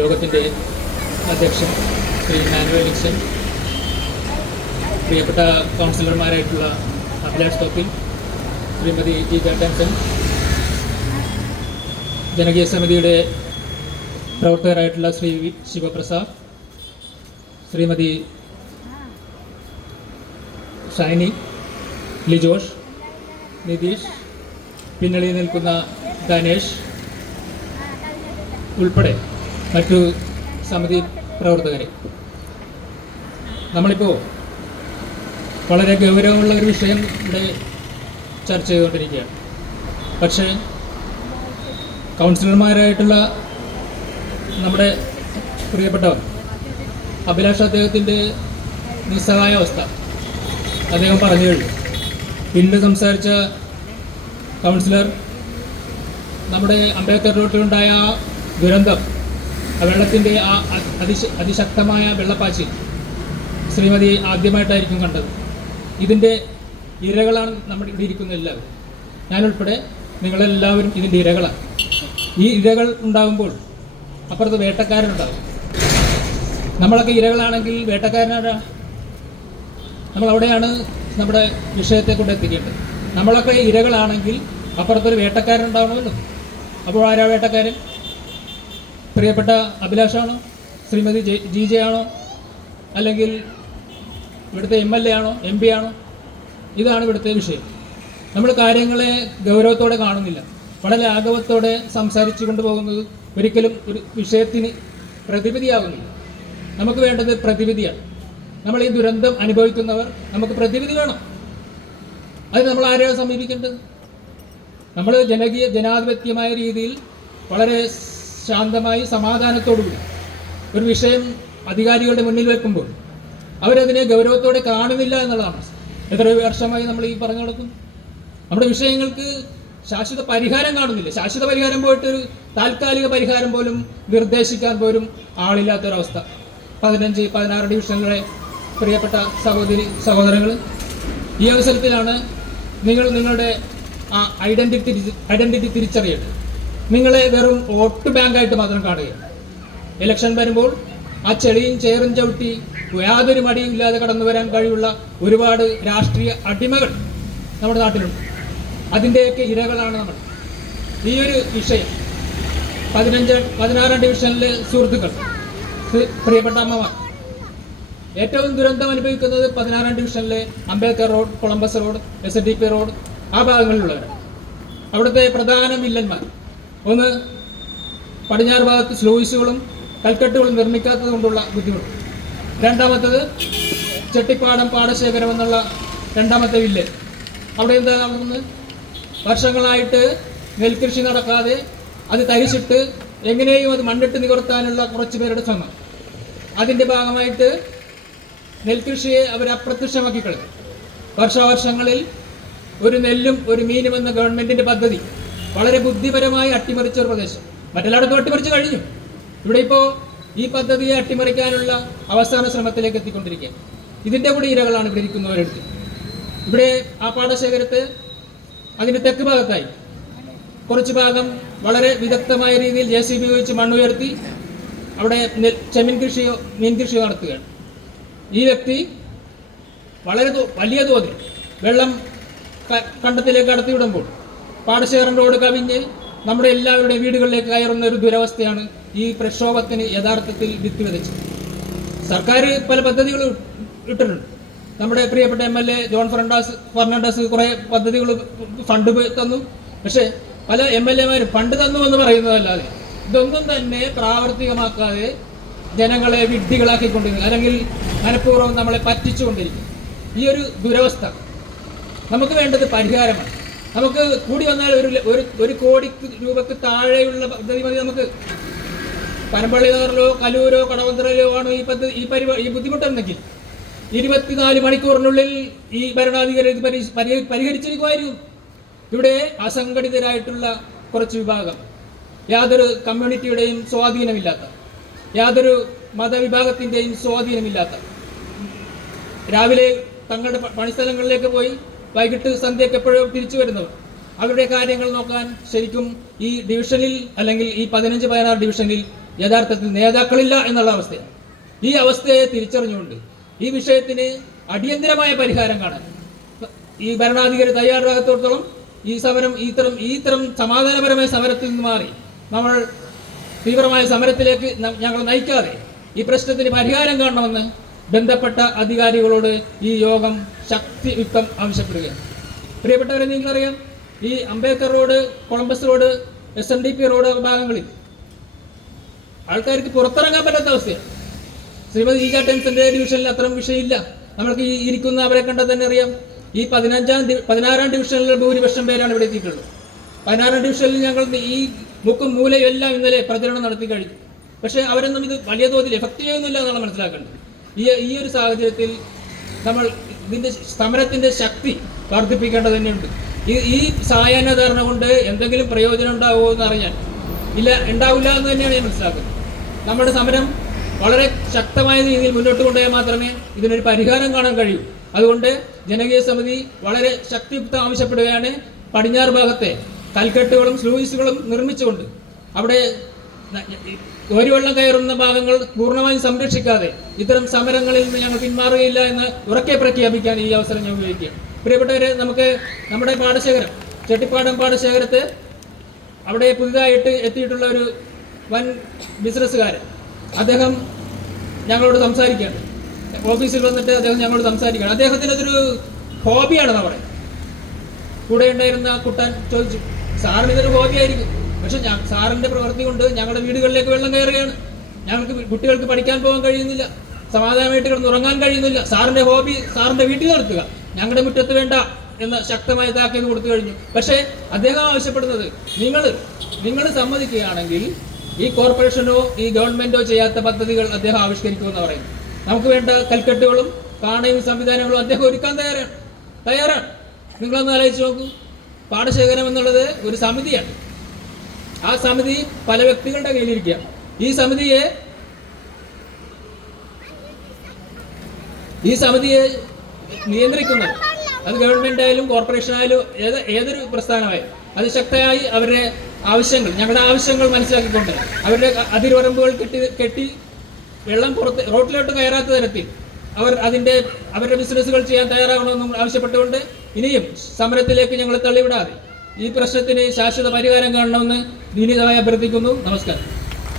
യോഗത്തിൻ്റെ അധ്യക്ഷൻ Shri manual Dixon, പ്രിയപ്പെട്ട കൗൺസിലർമാരായിട്ടുള്ള അഭിലാഷ് തോപ്പിൽ, ശ്രീമതി ജീജ ടെൻസൺ, ജനകീയ സമിതിയുടെ പ്രവർത്തകരായിട്ടുള്ള ശ്രീ ശിവപ്രസാദ്, ശ്രീമതി ഷൈനി, ലിജോഷ്, നിതീഷ്, പിന്നണിയിൽ നിൽക്കുന്ന ധനേഷ് ഉൾപ്പെടെ മറ്റു സമിതി പ്രവർത്തകരെ, നമ്മളിപ്പോൾ വളരെ ഗൗരവമുള്ള ഒരു വിഷയം ഇവിടെ ചർച്ച ചെയ്തുകൊണ്ടിരിക്കുകയാണ്. പക്ഷേ കൗൺസിലർമാരായിട്ടുള്ള നമ്മുടെ പ്രിയപ്പെട്ടവർ അഭിലാഷ് അദ്ദേഹത്തിൻ്റെ നിസ്സഹായ അവസ്ഥ അദ്ദേഹം പറഞ്ഞു കഴിഞ്ഞു. പിന്നീട് സംസാരിച്ച കൗൺസിലർ നമ്മുടെ അംബേദ്കർ റോഡിലുണ്ടായ ദുരന്തം, വെള്ളത്തിൻ്റെ ആ അതിശക്തമായ വെള്ളപ്പാച്ചിൽ ശ്രീമതി ആദ്യമായിട്ടായിരിക്കും കണ്ടത്. ഇതിൻ്റെ ഇരകളാണ് നമ്മുടെ ഇവിടെ ഇരിക്കുന്ന എല്ലാവരും, ഞാനുൾപ്പെടെ നിങ്ങളെല്ലാവരും ഇതിൻ്റെ ഇരകളാണ്. ഈ ഇരകൾ ഉണ്ടാകുമ്പോൾ അപ്പുറത്ത് വേട്ടക്കാരനുണ്ടാകും. നമ്മളൊക്കെ ഇരകളാണെങ്കിൽ വേട്ടക്കാരനാരാ? നമ്മളവിടെയാണ് നമ്മുടെ വിഷയത്തെ കൊണ്ട് എത്തിക്കേണ്ടത്. നമ്മളൊക്കെ ഇരകളാണെങ്കിൽ അപ്പുറത്തൊരു വേട്ടക്കാരനുണ്ടാവണമല്ലോ. അപ്പോൾ ആരാ വേട്ടക്കാരൻ? പ്രിയപ്പെട്ട അഭിലാഷാണോ? ശ്രീമതി ജീജ ആണോ? അല്ലെങ്കിൽ ഇവിടുത്തെ MLA ആണോ? MP ആണോ? ഇതാണ് ഇവിടുത്തെ വിഷയം. നമ്മൾ കാര്യങ്ങളെ ഗൗരവത്തോടെ കാണുന്നില്ല, വളരെ ലാഘവത്തോടെ സംസാരിച്ചു കൊണ്ടുപോകുന്നത് ഒരിക്കലും ഒരു വിഷയത്തിന് പ്രതിവിധിയാകുന്നില്ല. നമുക്ക് വേണ്ടത് പ്രതിവിധിയാണ്. നമ്മൾ ഈ ദുരന്തം അനുഭവിക്കുന്നവർ നമുക്ക് പ്രതിവിധി വേണം. അത് നമ്മൾ ആരെയാണ് സമീപിക്കേണ്ടത്? നമ്മൾ ജനാധിപത്യമായ രീതിയിൽ വളരെ ശാന്തമായി സമാധാനത്തോടുകൂടി ഒരു വിഷയം അധികാരികളുടെ മുന്നിൽ വെക്കുമ്പോൾ അവരതിനെ ഗൗരവത്തോടെ കാണുന്നില്ല എന്നുള്ളതാണ്. എത്രയോ വർഷമായി നമ്മൾ ഈ പറഞ്ഞു നടക്കുന്നു. നമ്മുടെ വിഷയങ്ങൾക്ക് ശാശ്വത പരിഹാരം കാണുന്നില്ല. ശാശ്വത പരിഹാരം പോയിട്ട് ഒരു താൽക്കാലിക പരിഹാരം പോലും നിർദ്ദേശിക്കാൻ പോലും ആളില്ലാത്തൊരവസ്ഥ. 15-16 ഡിവിഷനിലെ പ്രിയപ്പെട്ട സഹോദരങ്ങൾ, ഈ അവസരത്തിലാണ് നിങ്ങളുടെ ആ ഐഡന്റിറ്റി തിരിച്ചറിയേണ്ടത്. നിങ്ങളെ വെറും വോട്ട് ബാങ്കായിട്ട് മാത്രം കാണുകയാണ്. ഇലക്ഷൻ വരുമ്പോൾ ആ ചെളിയും ചേറും ചവിട്ടി യാതൊരു മടിയും ഇല്ലാതെ കടന്നു വരാൻ കഴിവുള്ള ഒരുപാട് രാഷ്ട്രീയ അടിമകൾ നമ്മുടെ നാട്ടിലുണ്ട്. അതിൻ്റെയൊക്കെ ഇരകളാണ് നമ്മൾ. ഈ ഒരു വിഷയം 16 ഡിവിഷനിലെ സുഹൃത്തുക്കൾ, പ്രിയപ്പെട്ട അമ്മമാർ, ഏറ്റവും ദുരന്തം അനുഭവിക്കുന്നത് 16 ഡിവിഷനിലെ Ambedkar road, Columbus road, SNDP road, ആ ഭാഗങ്ങളിലുള്ളവരാണ്. അവിടുത്തെ പ്രധാന വില്ലന്മാർ ഒന്ന് പടിഞ്ഞാറ് ഭാഗത്ത് സ്ലൂയിസുകളും കൽക്കെട്ടുകളും നിർമ്മിക്കാത്തത് കൊണ്ടുള്ള ബുദ്ധിമുട്ട്. രണ്ടാമത്തത് ചെട്ടിപ്പാടം പാടശേഖരം എന്നുള്ള രണ്ടാമത്തെ വില്ലൻ. അവിടെ എന്താ നടക്കുന്നത്? വർഷങ്ങളായിട്ട് നെൽകൃഷി നടക്കാതെ അത് തരിച്ചിട്ട് എങ്ങനെയും അത് മണ്ണിട്ട് നികർത്താനുള്ള കുറച്ച് പേരുടെ ശ്രമം. അതിൻ്റെ ഭാഗമായിട്ട് നെൽകൃഷിയെ അവർ അപ്രത്യക്ഷമാക്കി കളഞ്ഞു. വർഷാവർഷങ്ങളിൽ ഒരു നെല്ലും ഒരു മീനും എന്ന ഗവൺമെൻറ്റിൻ്റെ പദ്ധതി വളരെ ബുദ്ധിപരമായി അട്ടിമറിച്ച ഒരു പ്രദേശം. മറ്റെല്ലായിടത്തും അട്ടിമറിച്ച് കഴിഞ്ഞു. ഇവിടെ ഇപ്പോൾ ഈ പദ്ധതിയെ അട്ടിമറിക്കാനുള്ള അവസാന ശ്രമത്തിലേക്ക് എത്തിക്കൊണ്ടിരിക്കുക. ഇതിൻ്റെ കൂടി ഇരകളാണ് ഇവിടെ ഇരിക്കുന്നവരെടുത്ത്. ഇവിടെ ആ പാടശേഖരത്ത് അതിൻ്റെ തെക്ക് ഭാഗത്തായി കുറച്ച് ഭാഗം വളരെ വിദഗ്ധമായ രീതിയിൽ JCB ഉപയോഗിച്ച് മണ്ണുയർത്തി അവിടെ ചെമ്മീൻ കൃഷിയോ മീൻ കൃഷിയോ നടത്തുകയാണ്. ഈ വ്യക്തി വളരെ വലിയ തോതിൽ വെള്ളം കണ്ടത്തിലേക്ക് കടത്തിവിടുമ്പോൾ പാടശേഖരം റോഡ് കവിഞ്ഞ് നമ്മുടെ എല്ലാവരുടെയും വീടുകളിലേക്ക് കയറുന്ന ഒരു ദുരവസ്ഥയാണ് ഈ പ്രക്ഷോഭത്തിന് യഥാർത്ഥത്തിൽ വിത്ത് വിതച്ചത്. സർക്കാർ പല പദ്ധതികൾ ഇട്ടിട്ടുണ്ട്. നമ്മുടെ പ്രിയപ്പെട്ട MLA ജോൺ ഫെർണാണ്ടസ് കുറേ പദ്ധതികൾ ഫണ്ട് തന്നു. പക്ഷേ പല MLA-മാരും ഫണ്ട് തന്നു എന്ന് പറയുന്നതല്ലാതെ ഇതൊന്നും തന്നെ പ്രാവർത്തികമാക്കാതെ ജനങ്ങളെ വിഡ്ഢികളാക്കിക്കൊണ്ടിരിക്കുന്നു, അല്ലെങ്കിൽ മനഃപൂർവ്വം നമ്മളെ പറ്റിച്ചുകൊണ്ടിരിക്കുന്നു. ഈ ഒരു ദുരവസ്ഥ നമുക്ക് വേണ്ടത് പരിഹാരമാണ്. നമുക്ക് കൂടി വന്നാൽ ഒരു കോടി രൂപക്ക് താഴെയുള്ള പദ്ധതി മതി. നമുക്ക് പനമ്പള്ളി നഗറിലോ കലൂരോ കടവന്ത്രയിലോ ആണ് ഈ ബുദ്ധിമുട്ടെന്നെങ്കിൽ 24 മണിക്കൂറിനുള്ളിൽ ഈ ഭരണാധികാരി പരിഹരിച്ചിരിക്കുമായിരുന്നു. ഇവിടെ അസംഘടിതരായിട്ടുള്ള കുറച്ച് വിഭാഗം, യാതൊരു കമ്മ്യൂണിറ്റിയുടെയും സ്വാധീനമില്ലാത്ത, യാതൊരു മതവിഭാഗത്തിൻ്റെയും സ്വാധീനമില്ലാത്ത, രാവിലെ തങ്ങളുടെ പണിസ്ഥലങ്ങളിലേക്ക് പോയി വൈകിട്ട് സന്ധ്യയ്ക്ക് എപ്പോഴും തിരിച്ചു വരുന്നവർ, അവരുടെ കാര്യങ്ങൾ നോക്കാൻ ശരിക്കും ഈ ഡിവിഷനിൽ അല്ലെങ്കിൽ ഈ 15-16 ഡിവിഷനിൽ യഥാർത്ഥത്തിൽ നേതാക്കളില്ല എന്നുള്ള അവസ്ഥയാണ്. ഈ അവസ്ഥയെ തിരിച്ചറിഞ്ഞുകൊണ്ട് ഈ വിഷയത്തിന് അടിയന്തരമായ പരിഹാരം കാണാൻ ഈ ഭരണാധികാരി തയ്യാറാകത്തോളം ഈ സമരം ഇത്തരം സമാധാനപരമായ സമരത്തിൽ നിന്ന് മാറി നമ്മൾ തീവ്രമായ സമരത്തിലേക്ക് ഞങ്ങൾ നയിക്കാതെ ഈ പ്രശ്നത്തിന് പരിഹാരം കാണണമെന്ന് ബന്ധപ്പെട്ട അധികാരികളോട് ഈ യോഗം ശക്തിയുക്തം ആവശ്യപ്പെടുകയാണ്. പ്രിയപ്പെട്ടവരെ, നിങ്ങൾക്കറിയാം, ഈ Ambedkar road, Columbus road, SNDP road ഭാഗങ്ങളിൽ ആൾക്കാർക്ക് പുറത്തിറങ്ങാൻ പറ്റാത്ത അവസ്ഥയാണ്. ശ്രീമതി ഈജ ടെൻസിന്റെ ഡിവിഷനിൽ അത്തരം വിഷയമില്ല. നമ്മൾക്ക് ഈ ഇരിക്കുന്ന അവരെ കണ്ടാൽ തന്നെ അറിയാം. ഈ 16ാം ഡിവിഷനിലെ ഭൂരിപക്ഷം പേരാണ് ഇവിടെ എത്തിയിട്ടുള്ളത്. 16ാം ഡിവിഷനിൽ ഞങ്ങൾ ഈ മുക്കും മൂലയും എല്ലാം ഇന്നലെ പ്രചരണം നടത്തി കഴിഞ്ഞു. പക്ഷേ അവരൊന്നും ഇത് വലിയ തോതിൽ എഫക്റ്റ് ചെയ്യുന്നില്ല എന്നാണ് മനസ്സിലാക്കേണ്ടത്. ഈ ഒരു സാഹചര്യത്തിൽ നമ്മൾ ഇതിന്റെ സമരത്തിന്റെ ശക്തി വർദ്ധിപ്പിക്കേണ്ടത് തന്നെയുണ്ട്. ഈ സായാഹ്ന ധാരണ കൊണ്ട് എന്തെങ്കിലും പ്രയോജനം ഉണ്ടാവുമോ എന്ന് അറിയാൻ ഉണ്ടാവില്ല എന്ന് തന്നെയാണ് ഞാൻ മനസ്സിലാക്കുന്നത്. നമ്മുടെ സമരം വളരെ ശക്തമായ രീതിയിൽ മുന്നോട്ട് കൊണ്ടുപോയാൽ മാത്രമേ ഇതിനൊരു പരിഹാരം കാണാൻ കഴിയൂ. അതുകൊണ്ട് ജനകീയ സമിതി വളരെ ശക്തിയുക്തം ആവശ്യപ്പെടുകയാണ്. പടിഞ്ഞാറ് ഭാഗത്തെ കൽക്കെട്ടുകളും സ്ലൂയിസുകളും നിർമ്മിച്ചുകൊണ്ട് അവിടെ ഓരിവെള്ളം കയറുന്ന ഭാഗങ്ങൾ പൂർണ്ണമായും സംരക്ഷിക്കാതെ ഇത്തരം സമരങ്ങളിൽ നിന്ന് ഞങ്ങൾ പിന്മാറുകയില്ല എന്ന് ഉറക്കെ പ്രഖ്യാപിക്കാൻ ഈ അവസരം ഞാൻ ഉപയോഗിക്കുകയാണ്. പ്രിയപ്പെട്ടവരെ, നമുക്ക് നമ്മുടെ പാടശേഖരം, ചെട്ടിപ്പാടം പാടശേഖരത്ത് അവിടെ പുതുതായിട്ട് എത്തിയിട്ടുള്ള ഒരു വൻ ബിസിനസ്സുകാരൻ, അദ്ദേഹം ഞങ്ങളോട് സംസാരിക്കുകയാണ്. ഓഫീസിൽ വന്നിട്ട് അദ്ദേഹം ഞങ്ങളോട് സംസാരിക്കുകയാണ്. അദ്ദേഹത്തിന് അതൊരു ഹോബിയാണെന്ന് പറയാം. കൂടെ ഉണ്ടായിരുന്ന കുട്ടൻ ചോദിച്ചു, സാറിന് ഇതൊരു ഹോബിയായിരിക്കും, പക്ഷെ സാറിന്റെ പ്രവൃത്തി കൊണ്ട് ഞങ്ങളുടെ വീടുകളിലേക്ക് വെള്ളം കയറുകയാണ്, ഞങ്ങൾക്ക് കുട്ടികൾക്ക് പഠിക്കാൻ പോകാൻ കഴിയുന്നില്ല, സമാധാനമായിട്ട് കിടന്ന് ഉറങ്ങാൻ കഴിയുന്നില്ല, സാറിന്റെ ഹോബി സാറിന്റെ വീട്ടിൽ നടത്തുക, ഞങ്ങളുടെ മുറ്റത്ത് വേണ്ട എന്ന ശക്തമായ താക്കീത് കൊടുത്തു കഴിഞ്ഞു. പക്ഷേ അദ്ദേഹം ആവശ്യപ്പെടുന്നത് നിങ്ങൾ സമ്മതിക്കുകയാണെങ്കിൽ ഈ കോർപ്പറേഷനോ ഈ ഗവൺമെന്റോ ചെയ്യാത്ത പദ്ധതികൾ അദ്ദേഹം ആവിഷ്കരിക്കുമെന്ന് പറയുന്നു. നമുക്ക് വേണ്ട കൽക്കെട്ടുകളും കാണയും സംവിധാനങ്ങളും അദ്ദേഹം ഒരുക്കാൻ തയ്യാറാണ്. നിങ്ങളൊന്ന് ആലോചിച്ച് നോക്കൂ. പാടശേഖരം എന്നുള്ളത് ഒരു സമിതിയാണ്. ആ സമിതി പല വ്യക്തികളുടെ കയ്യിലിരിക്കുകയാണ്. ഈ സമിതിയെ നിയന്ത്രിക്കുന്നത് അത് ഗവൺമെന്റ് ആയാലും കോർപ്പറേഷൻ ആയാലും ഏതൊരു പ്രസ്ഥാനമായാലും അതിശക്തമായി അവരുടെ ആവശ്യങ്ങൾ, ഞങ്ങളുടെ ആവശ്യങ്ങൾ മനസ്സിലാക്കിക്കൊണ്ട് അവരുടെ അതിർവരമ്പുകൾ കെട്ടി വെള്ളം പുറത്ത് റോട്ടിലോട്ട് കയറാത്ത തരത്തിൽ അവരുടെ ബിസിനസ്സുകൾ ചെയ്യാൻ തയ്യാറാകണമെന്നും ആവശ്യപ്പെട്ടുകൊണ്ട് ഇനിയും സമരത്തിലേക്ക് ഞങ്ങൾ തള്ളിവിടാതെ ഈ പ്രശ്നത്തിന് ശാശ്വത പരിഹാരം കാണണമെന്ന് വിനീതമായി അഭ്യർത്ഥിക്കുന്നു. നമസ്കാരം.